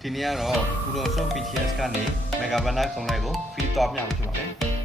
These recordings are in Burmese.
ဒီနေ့ကတော့ကုတော်ဆို BTS ကနေ Mega Banner ကုန်းလိုက်ကို free တော့ပြမှာဖြစ်ပါတယ်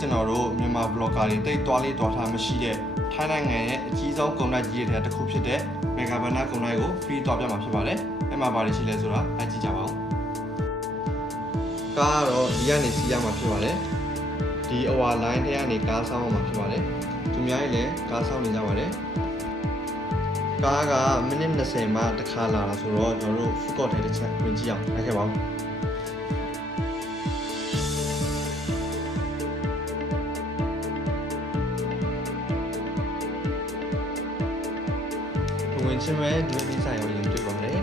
ကျွန်တော်တို့မြန်မာ blogger တွေတိတ်တွားလေးတွားထားမရှိတဲ့ထိုင်းနိုင်ငံရဲ့အကြီးဆုံးကုန်တိုက်ကြီးတွေတစ်ခုဖြစ်တဲ့ Mega Banner ကုန်တိုက်ကို free တွားပြမှာဖြစ်ပါတယ်အဲ့မှာဘာတွေရှိလဲဆိုတာအကြည့်ကြပါဦးကားကတော့ဒီကနေစီးရမှာဖြစ်ပါတယ်ဒီအဝါ line ထဲကနေကားဆောင်းအောင်မှာဖြစ်ပါတယ်သူများကြီးလည်းကားဆောင်းနေကြပါတယ်ကားကမိနစ်20မှတစ်ခါလာတာဆိုတော့ကျွန်တော်တို့ food court ထဲတစ်ချက်ဝင်ကြည့်အောင်လိုက်ခဲ့ပါဦး ဝင်ချင်းမဲ့ဒီလိုဆိုင်ရောရင်တွေ့ပါတယ်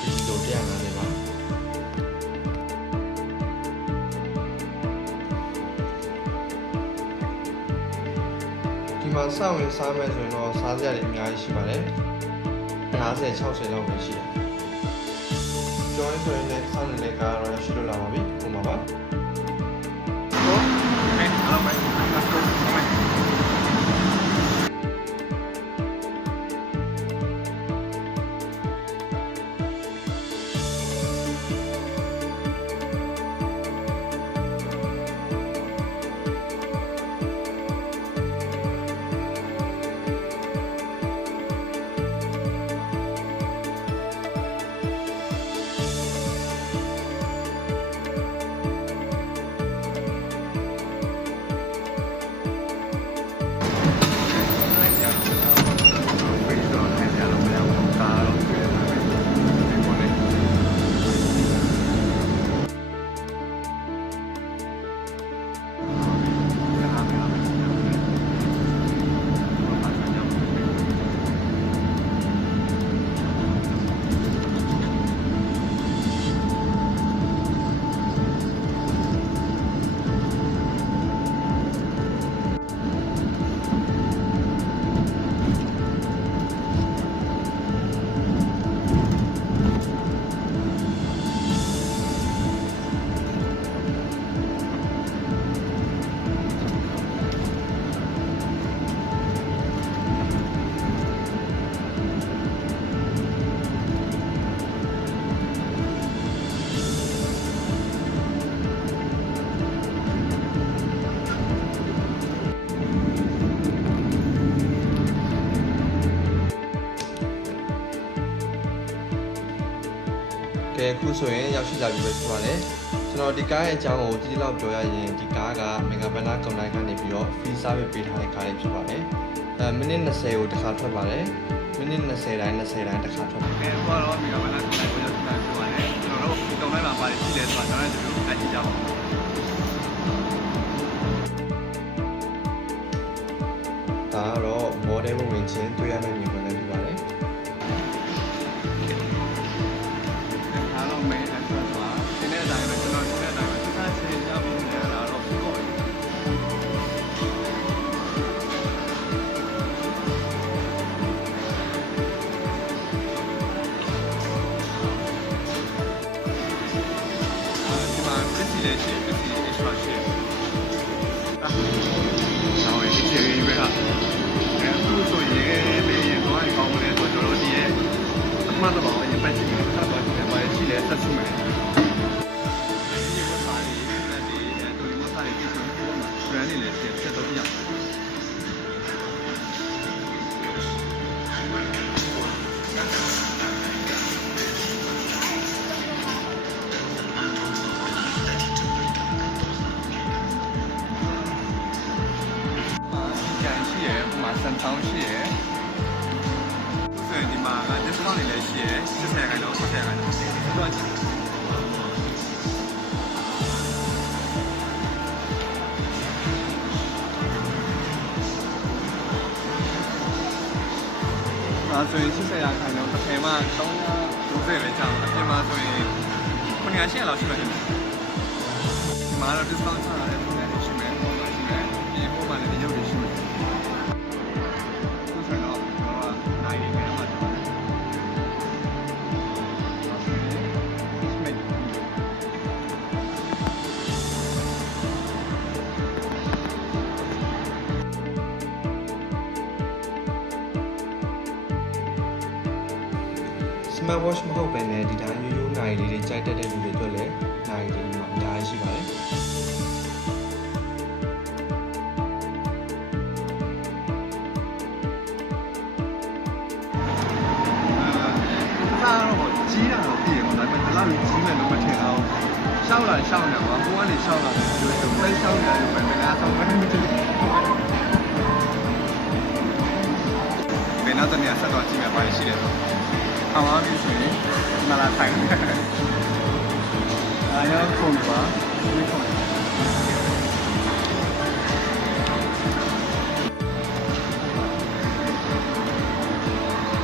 ဒီလိုတရားနာနေပါဒီမှာစောင့်ရင်စားမယ်ဆိုရင်တော့စားစရာတွေအများကြီးရှိပါတယ်50 60လောက်ပဲရှိတယ်ကျောင်းဆိုရင်လည်းစောင့်နေတဲ့ကားတော့ရှိလို့လာပါပြီဟိုမှာပါ ကဲအခုဆိုရင်ရောက်ရှိလာပြီပဲဆိုပါလေကျွန်တော်ဒီကားရဲ့အကြောင်းကိုဒီလောက်ပြောရရင်ဒီကားက Mega Banner ကုန်တိုင်းကနေပြီးတော့ free service ပေးထားတဲ့ကားလေးဖြစ်ပါတယ်အဲမိနစ်20ကိုတစ်ခါထွက်ပါတယ်မိနစ်20တိုင်း20တိုင်းတစ်ခါထွက်ပါတယ်အဲဟိုကတော့ဒီကမလာကိုလိုက်ဝင်ရောက်ထားပြောပါတယ်ကျွန်တော်တို့ဒီတောင်တိုင်းမှာပါတယ်ရှိတယ်ဆိုတာကျွန်တော်တို့အကြည့်ကြပါဦးဒါကတော့ model ဝင်ချင်းတွေ့ရမယ့်ညီမ စံချောင်းရှိရယ်ဆိုရင်ဒီမှာက discount တွေလည်းရှိရယ်80ခိုင်တော့70ခိုင်တော့ဒီတော့ကြည့်အဲဆိုရင်80ရာခိုင်တော့တစ်ခဲမှ350ပဲကြာမှာအပြင်မှာဆိုရင်900 smart watch မဟုတ်ဘဲနဲ့ဒီတိုင်းရိုးရိုးနိုင်လေးတွေကြိုက်တတ်တဲ့လူတွေအတွက်လည်းနိုင်လေးတွေမှာအများကြီးရှိပါတယ်စားတော့ကြီးတာတော့ပြည့်ရောဒါပေမဲ့ဒီလောက်ကြီးမယ်လို့မထင်တော့ရှောက်လာရှောက်နေပါဘိုးကနေရှောက်လာတယ်ပြောတယ်ပဲရှောက်နေတယ်ပဲငါဆောင်မနေဘူးဘယ်နောက်တည်းဆက်တော့ကြည့်မယ်ပါရှိတယ် ဆို။အောင်ပါပြီဆိုရင်မလာထိုင်တယ်။အားရောခုံပါဒီခုံ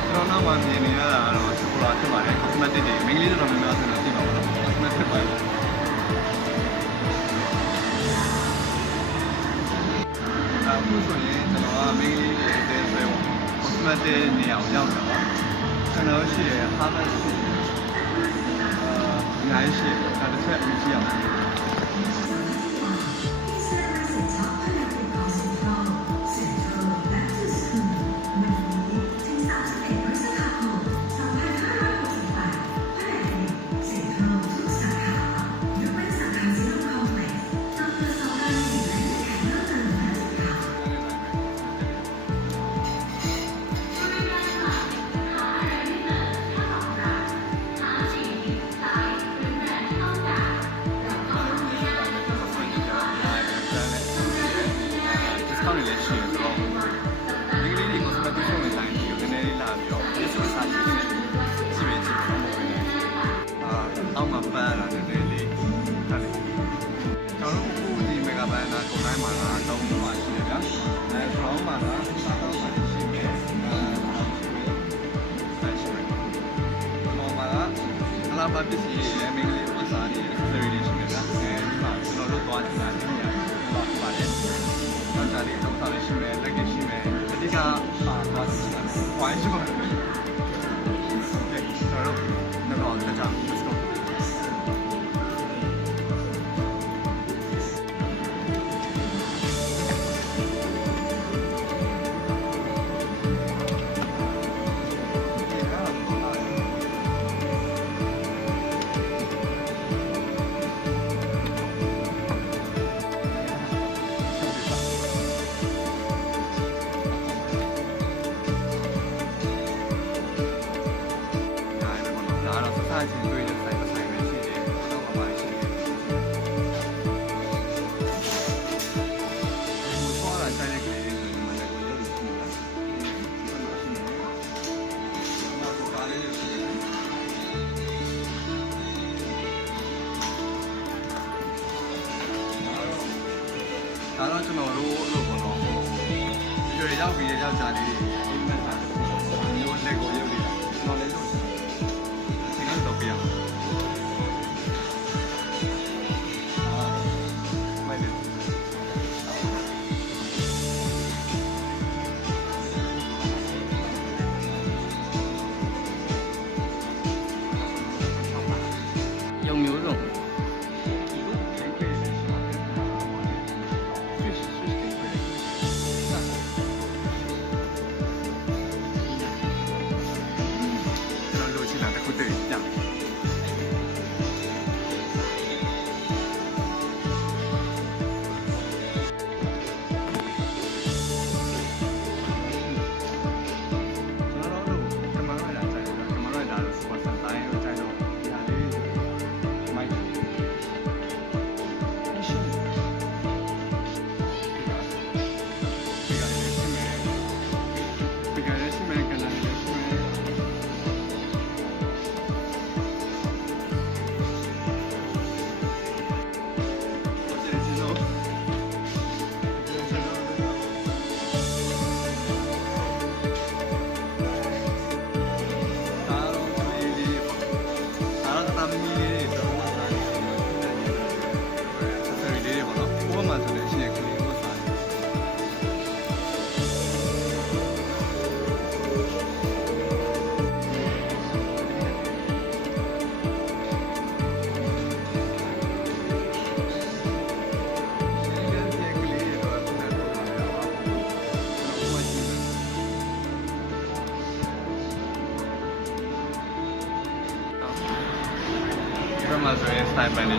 ကျွန်တော်နောက်မှမြင်နေရတာကတော့စကူလာဖြစ်ပါတယ် cosmetic တွေမိန်းကလေးတော်တော်များများဆိုတော့သိပါဘူး cosmetic ပါအခုဆိုရင်ကျွန်တော်ကမိန်းကလေးတွေတဲဆွဲပေါ့ cosmetic နေရာကိုရောက်တာပါ ကျွန်တော်ရှိရ Harvard ရှိအာအများကြီးရှိတယ်ဒါတစ်ချက်အမြင်ရှိအောင် တိုင်းမှာလာတော့မှာရှိတယ်ဗျာအဲခေါင်းမှာလာစားတော့ပါရှိမယ်အာရှိမယ်ပေါ်မှာလာအလားပါပစ္စည်းတွေမင်္ဂလာ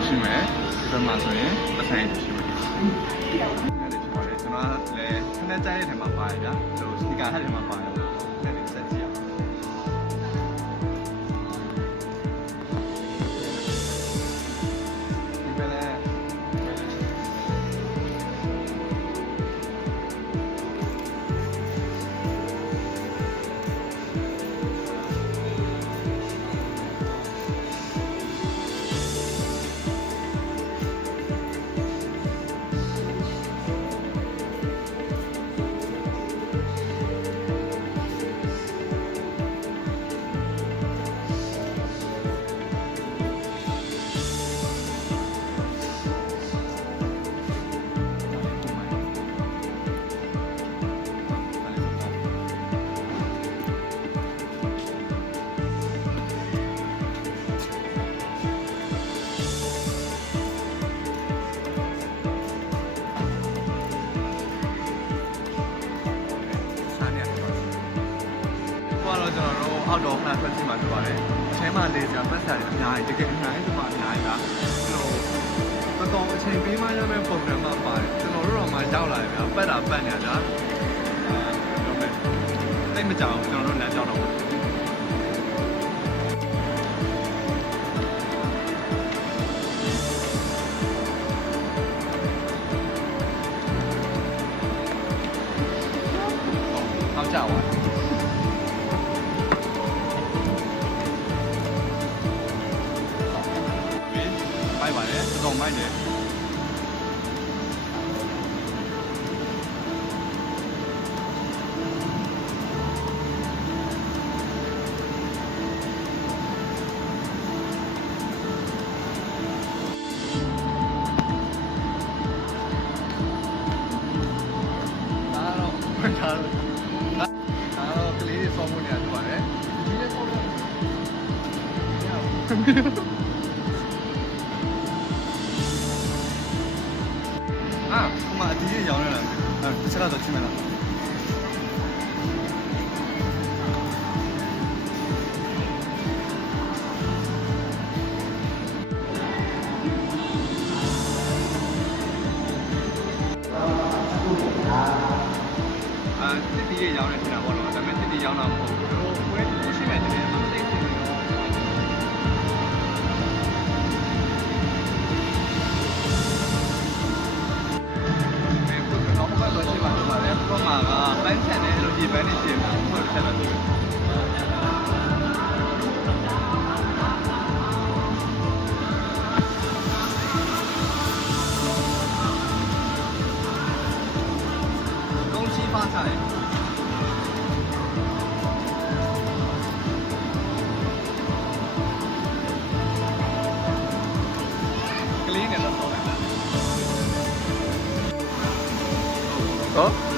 ဆိုင်ပန်နေရှိမယ်ဒီဘက်မှာဆိုရင်ပတ်ဆိုင်နေရှိမယ်ဒီဖြစ်ပါတယ်ကျွန်တော်လည်းခဏကြို ဘာလို့ကျွန်တော်တို့ outdoor plan ဖက်စီမှာတွေ့ပါတယ်။အချိန်မှလေးစရာပတ်စံတွေအများကြီးတကယ်အများကြီးဒီမှာအများကြီးလား။ကျွန်တော်တော်တော်အချိန်ပေးမှရမယ့် program မှာပါတယ်။ကျွန်တော်တို့တော့မှရောက်လာတယ်ဗျာ။ပတ်တာပတ်နေတာ။အဲတော့မဲ့တိတ်မကြောက်ကျွန်တော်တို့လမ်းကြောက်တော့မယ်။ဟုတ်ကြောက်ပါ မိုက်ပါလေတော်တော်မိုက်တယ် အာတစ်တီးရောင်းနေချင်တာပေါ့နော်ဒါပေမဲ့တစ်တီးရောင်းတာမဟုတ် ဟော။ညာ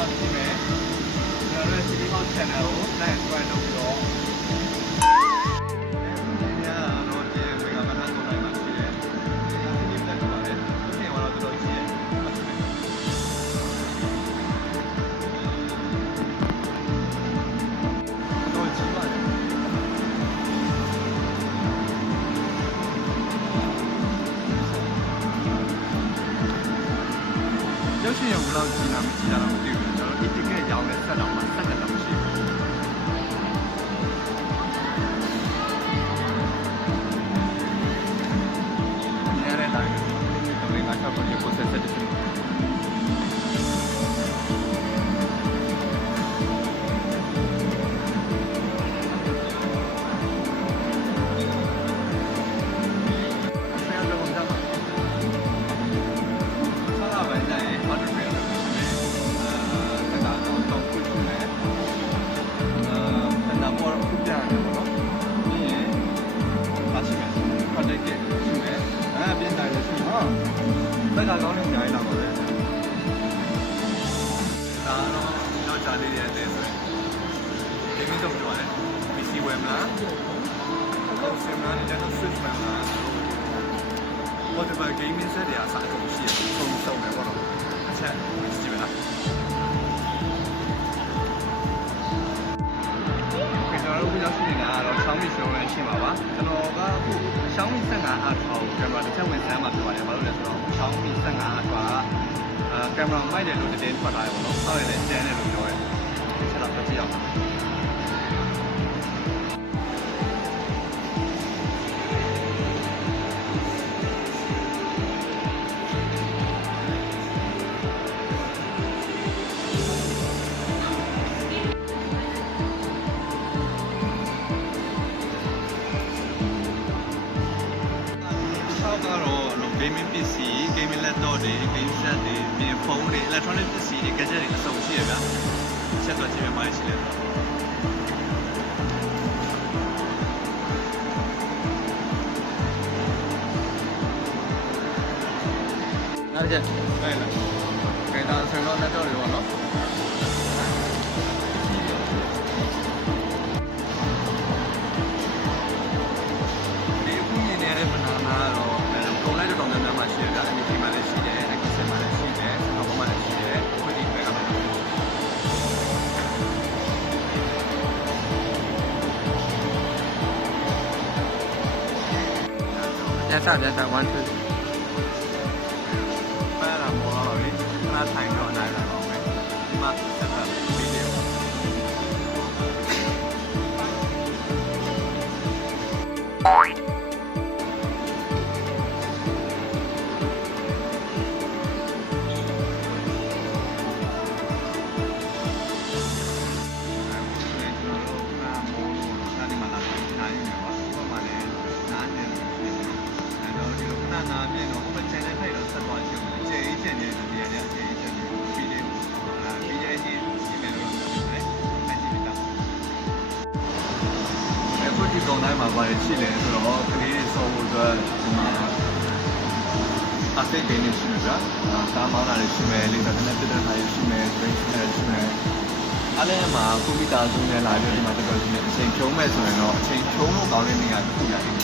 သွားမယ်ထောက်ကြည့်မယ်ကျွန်တော်တို့ City Hall Channel ကို တော့လည်းငါချက်ပေါ်ကိုဆက်ဆ whatever gaming set တွေအစားအကုန်ရှိရတယ်ပုံစုံတယ်ပေါ့နော်အချက်ကြည့်မလားကျွန်တော်တို့ပြောရှိနေတာကတော့ Xiaomi showroom ရှိမှာပါကျွန်တော်ကအခု Xiaomi 15 Ultra ကိုကင်မရာတစ်ချက်ဝင်စမ်းမှာဖြစ်ပါတယ်ဘာလို့လဲဆိုတော့ Xiaomi 15 Ultra ကအဲကင်မရာမိုက်တယ်လို့တည်ထွက်လာတယ်ပေါ့နော်ဆောက်ရတဲ့ကျန်တယ်လို့ပြောတယ်ဆက်တော့ကြည့်အောင် က်ကတော့လို့ gaming PC gaming laptop တွေ game set တွေပြင်ဖုန်းတွေ electronic ပစ္စည်းတွေ gadget တွေအစုံရှိရဗျာဆက်တော့ကြည့်မယ်မိုင်းရှိလဲနားကြဟဲ့လားကဲဒါဆိုတော့ laptop တွေပေါ့နော် ညစာညစာ1 2ပါလာမောတော့လေခဏထိုင်တော့နိုင်လာတော့မယ်ဒီမှာဆက်တာပြီးတယ်အခုဒီကောင်တို င်းမှာပါတယ်ရှိတယ်ဆိုတော့ကလေးတွေဆော့ဖို့အတွက်ဒီမှာအစိတ်တွေနေရှိမှာဗျာကားမောင်းတာတွေရှိမယ်လေဒါနဲ့ပြတဲ့ဟာတွေရှိမယ် drink တွေရှိမယ်အားလည်းမှာကွန်ပျူတာစုနဲ့လာပြီးဒီမှာတော်တော်ရှိနေအချိန်ဖြုံးမဲ့ဆိုရင်တော့အချိန်ဖြုံးလို့ကောင်းတဲ့နေရာတစ်ခုရတယ်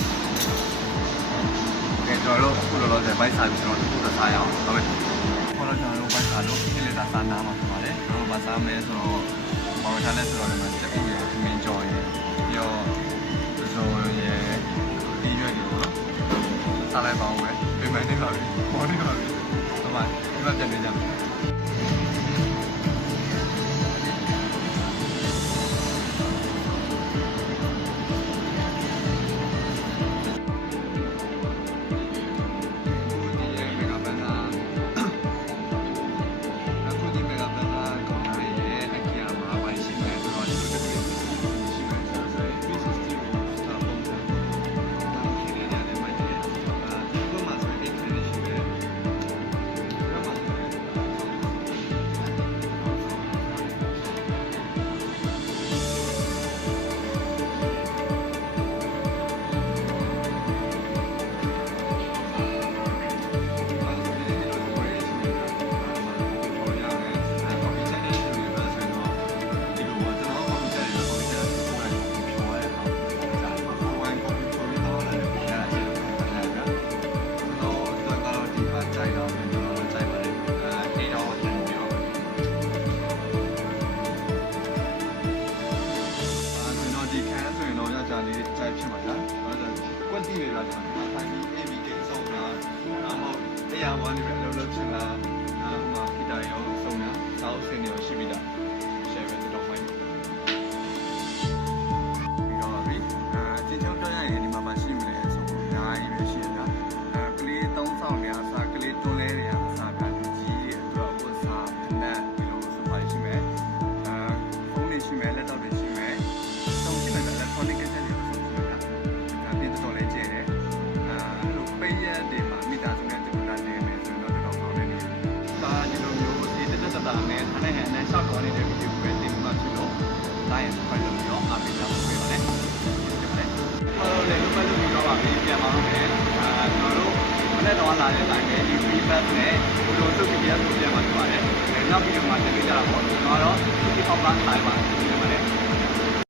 ကဲကျွန်တော်တို့အခုလောလောဆယ်ဘိုက်စာပြီးကျွန်တော်တို့တစ်စားရအောင်ဟုတ်မယ်ခေါ်တော့ကျွန်တော်တို့ဘိုက်စာလို့ဒီလေသာစားနားမှာဖြစ်ပါတယ်ကျွန်တော်တို့မစားမဲဆိုတော့မောင်ထားလဲဆိုတော့လည်းမတက်ဘူး စားလိုက်ပါဦးမယ်ပြင်မနေပါဘူးပေါ်နေပါဘူးဟုတ်ပါဒီမှာပြန်နေကြမယ်